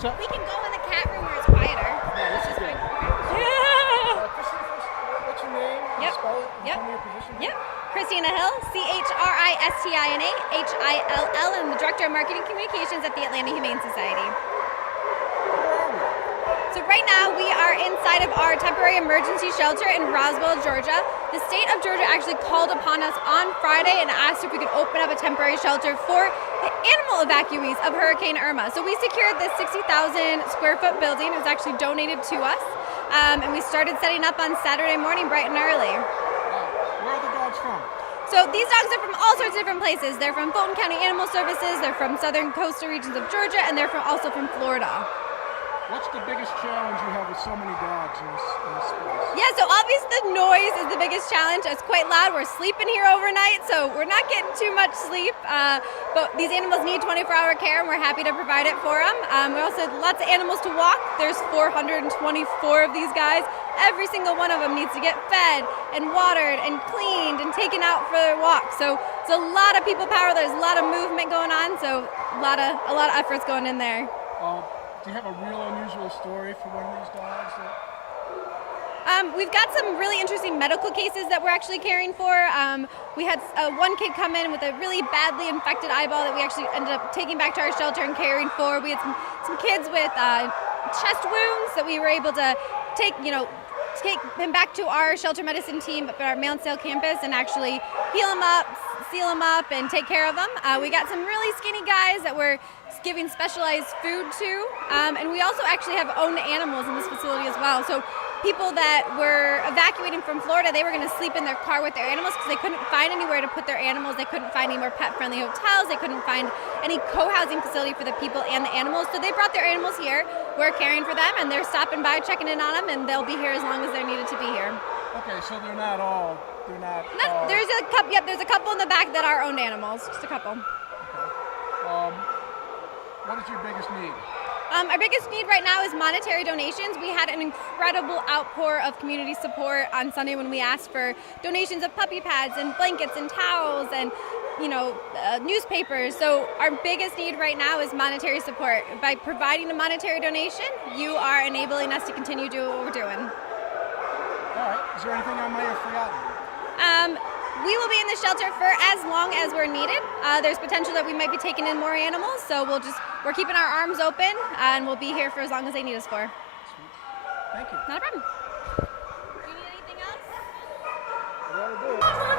So, We can go in the cat room where it's quieter. yeah, this is good. Yeah. Christina, what's your name? Yep. Spell it. Yep. Tell me your position. Yep. Christina Hill, Christina Hill, and the Director of Marketing Communications at the Atlanta Humane Society. So right now we are inside of our temporary emergency shelter in Roswell, Georgia. The state of Georgia actually called upon us on Friday and asked if we could open up a temporary shelter for the animal evacuees of Hurricane Irma. So we secured this 60,000 square foot building. It was actually donated to us. And we started setting up on Saturday morning bright and early. Where are the dogs from? So these dogs are from all sorts of different places. They're from Fulton County Animal Services, they're from southern coastal regions of Georgia, and they're also from Florida. What's the biggest challenge you have with so many dogs in this space? Yeah, so obviously the noise is the biggest challenge. It's quite loud. We're sleeping here overnight, so we're not getting too much sleep. But these animals need 24-hour care, and we're happy to provide it for them. We also have lots of animals to walk. There's 424 of these guys. Every single one of them needs to get fed and watered and cleaned and taken out for their walk. So it's a lot of people power. There's a lot of movement going on, so a lot of efforts going in there. Do you have a real unusual story for one of these dogs? We've got some really interesting medical cases that we're actually caring for. We had one kid come in with a really badly infected eyeball that we actually ended up taking back to our shelter and caring for. We had some kids with chest wounds that we were able to take him back to our shelter medicine team at our Mansell campus and actually heal him up, seal him up, and take care of them. We got some really skinny guys that we're giving specialized food to, and we also actually have owned animals in this facility as well. So people that were evacuating from Florida, they were going to sleep in their car with their animals because they couldn't find anywhere to put their animals. They couldn't find any more pet-friendly hotels. They couldn't find any co-housing facility for the people and the animals. So they brought their animals here. We're caring for them, and they're stopping by, checking in on them, and they'll be here as long as they're needed to be here. Okay, so they're not all. There's a couple. Yep, there's a couple in the back that are owned animals. Just a couple. Okay. What is your biggest need? Our biggest need right now is monetary donations. We had an incredible outpour of community support on Sunday when we asked for donations of puppy pads and blankets and towels and newspapers. So our biggest need right now is monetary support. By providing a monetary donation, you are enabling us to continue doing what we're doing. All right. Is there anything I might have forgotten? We will be in the shelter for as long as we're needed. There's potential that we might be taking in more animals, so we're keeping our arms open, and we'll be here for as long as they need us for. Sweet. Thank you. Not a problem. Do you need anything else? That'll do it.